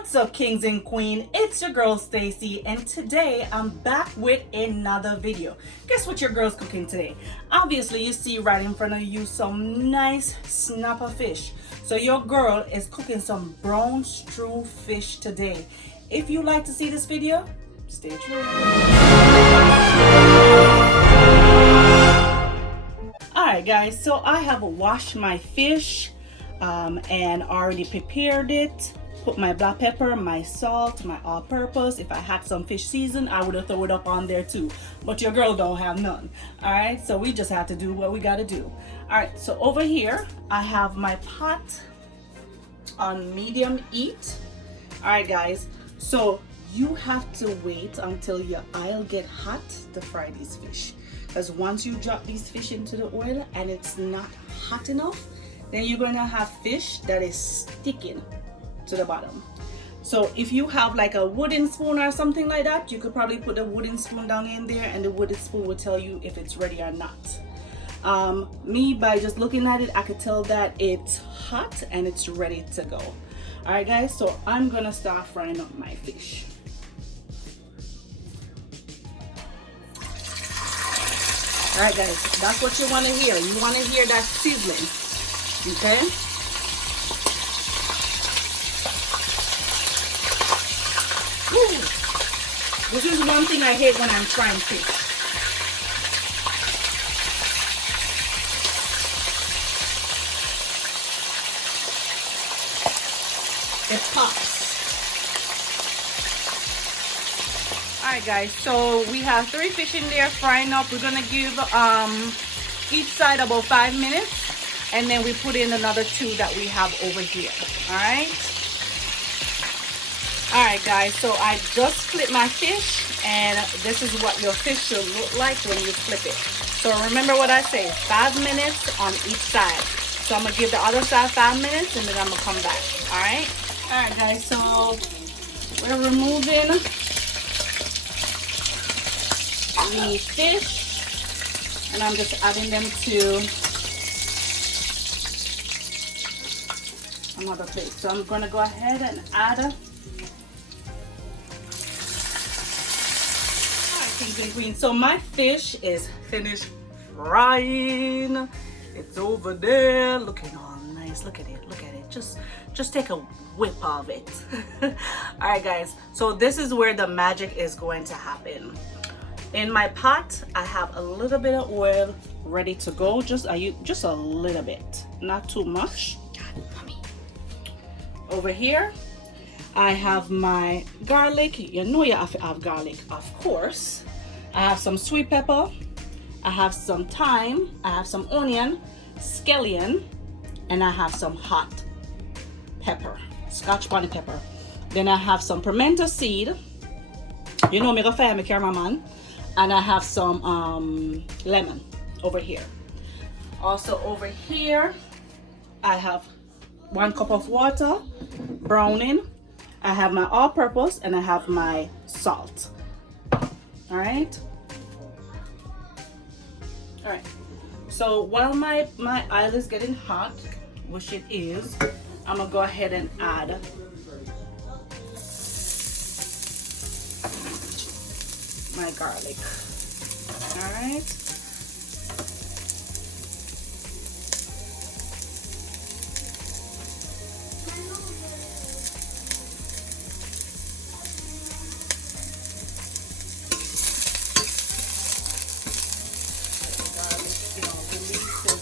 What's up, kings and queen? It's your girl Stacy, and today I'm back with another video. Guess what your girl's cooking today? Obviously, you see right in front of you some nice snapper fish. So your girl is cooking some brown stew fish today. If you like to see this video, stay tuned. Alright guys, so I have washed my fish and already prepared it. Put my black pepper, my salt, my all-purpose. If I had some fish season, I would have thrown it up on there too. But your girl don't have none. Alright, so we just have to do what we gotta do. Alright, so over here, I have my pot on medium heat. Alright guys, so you have to wait until your oil get hot to fry these fish. Because once you drop these fish into the oil and it's not hot enough, then you're going to have fish that is sticking to the bottom. So if you have like a wooden spoon or something like that, you could probably put the wooden spoon down in there and the wooden spoon will tell you if it's ready or not. Me, by just looking at it, I could tell that it's hot and it's ready to go. All right guys, so I'm gonna start frying up my fish. All right guys, that's what you want to hear. You want to hear that sizzling, okay? Ooh. This is one thing I hate when I'm frying fish. It pops. Alright guys, so we have 3 fish in there frying up. We're gonna give each side about 5 minutes, and then we put in another 2 that we have over here. Alright guys, so I just flipped my fish, and this is what your fish should look like when you flip it. So remember what I say, 5 minutes on each side. So I'm gonna give the other side 5 minutes, and then I'm gonna come back. Alright guys, so we're removing the fish, and I'm just adding them to another plate. So I'm going to go ahead and add. Alright, kings and queens. So my fish is finished frying. It's over there, looking all nice. Look at it. Look at it. Just take a whip of it. Alright guys, so this is where the magic is going to happen. In my pot, I have a little bit of oil ready to go. Just a little bit, not too much. Over here, I have my garlic. You know you have to have garlic, of course. I have some sweet pepper. I have some thyme. I have some onion, scallion, and I have some hot pepper, Scotch bonnet pepper. Then I have some pimento seed. You know me go fire me cameraman. And I have some lemon over here. Also over here, I have 1 cup of water, browning. I have my all-purpose, and I have my salt. All right. So while my oil is getting hot, which it is, I'm gonna go ahead and add my garlic. All right. Garlic, you know, releases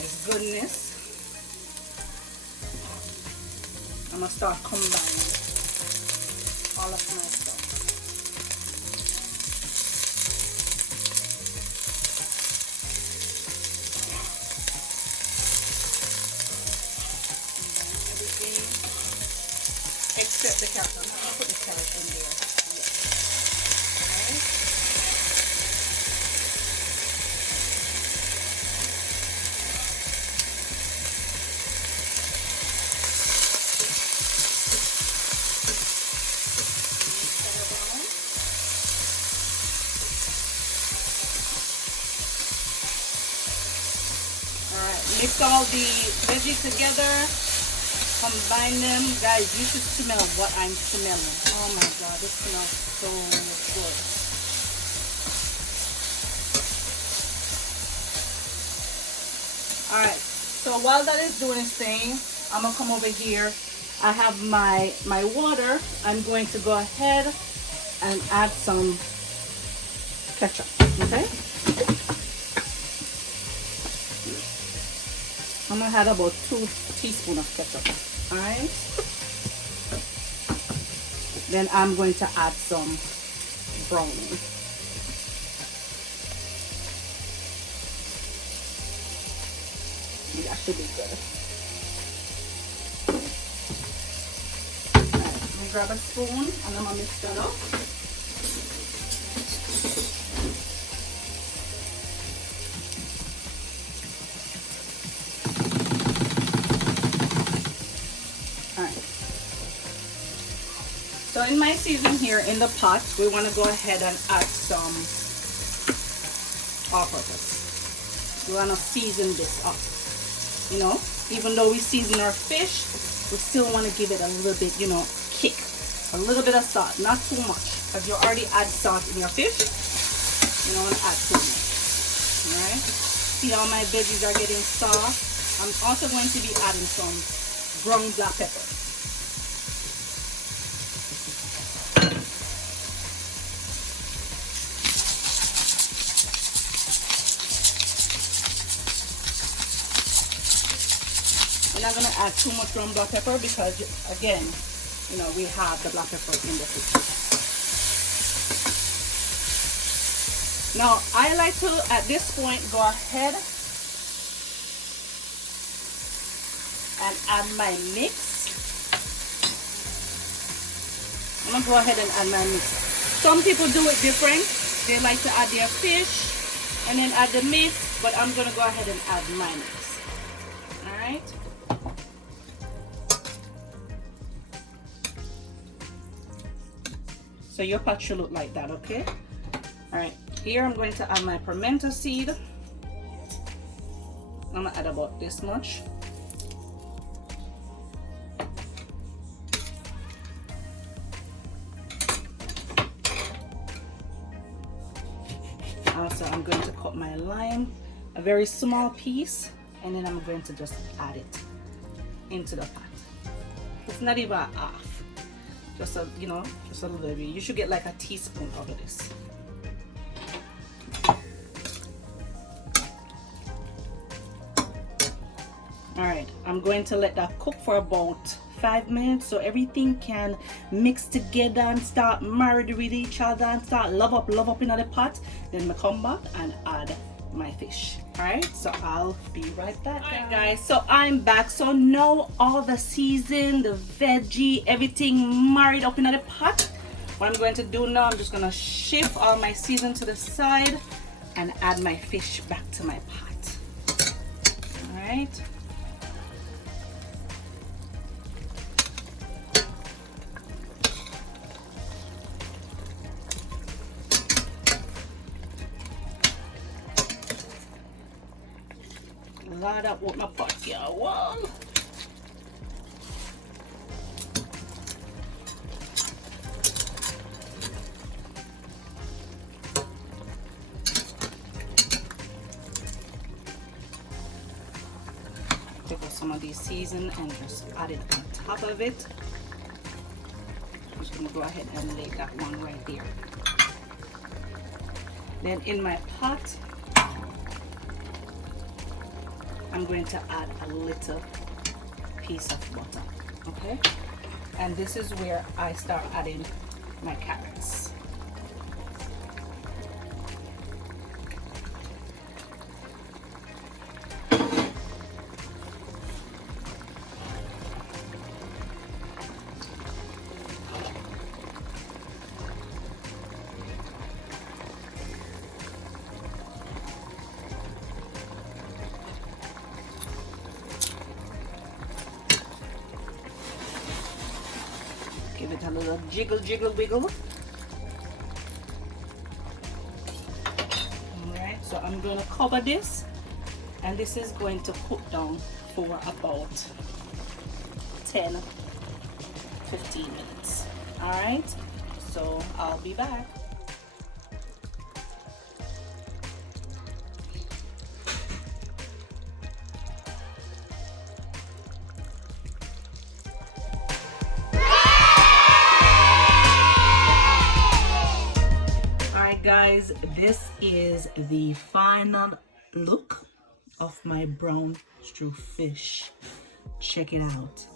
its goodness. I'm gonna start combining all of my stuff. Except the carrot. I'm going to put the carrot in there. Yes. Alright, mix all the veggies together. combine them. Guys, you should smell what I'm smelling. Oh my god, this smells so good. Alright, so while that is doing its thing, I'm gonna come over here. I have my water. I'm going to go ahead and add some ketchup. Okay, I'm gonna add about 2 teaspoons of ketchup. All right, then I'm going to add some browning. That should be good. All right, let me grab a spoon and I'm gonna mix that up. So in my season here in the pot, we want to go ahead and add some all-purpose. We want to season this up. You know, even though we season our fish, we still want to give it a little bit, you know, kick. A little bit of salt, not too much. Because you already add salt in your fish. You don't want to add too much. Alright? See how my veggies are getting soft. I'm also going to be adding some ground black pepper. We're not going to add too much ground black pepper because, again, you know, we have the black pepper in the fish. Now, I like to, at this point, go ahead and add my mix. I'm going to go ahead and add my mix. Some people do it different. They like to add their fish and then add the mix, but I'm going to go ahead and add my mix. All right. So your pot should look like that, okay? All right, here I'm going to add my pimento seed. I'm gonna add about this much. Also, I'm going to cut my lime, a very small piece, and then I'm going to just add it into the pot. It's not even half. Just a, you know, just a little bit. You should get like a teaspoon out of this. All right, I'm going to let that cook for about 5 minutes so everything can mix together and start married with each other and start love up in the pot. Then I come back and add my fish. All right, so I'll be right back. All right, guys, so I'm back. So now all the season, the veggie, everything married up in the pot. What I'm going to do now, I'm just gonna shift all my season to the side and add my fish back to my pot. All right. Load up with my pot here. Whoa. Take out some of these season and just add it on top of it. I'm just gonna go ahead and lay that one right there. Then in my pot, I'm going to add a little piece of butter, okay? And this is where I start adding my carrots. Give it a little jiggle, jiggle, wiggle. Alright, so I'm going to cover this, and this is going to cook down for about 10 15 minutes. All right, so I'll be back. Alright guys, this is the final look of my brown stew fish. Check it out.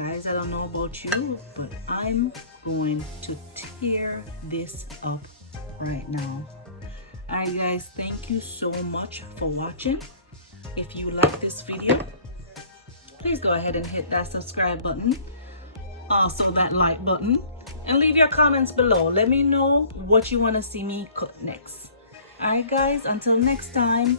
Guys, I don't know about you, but I'm going to tear this up right now. Alright guys, thank you so much for watching. If you like this video, please go ahead and hit that subscribe button, also that like button, and leave your comments below. Let me know what you want to see me cook next. Alright guys, until next time.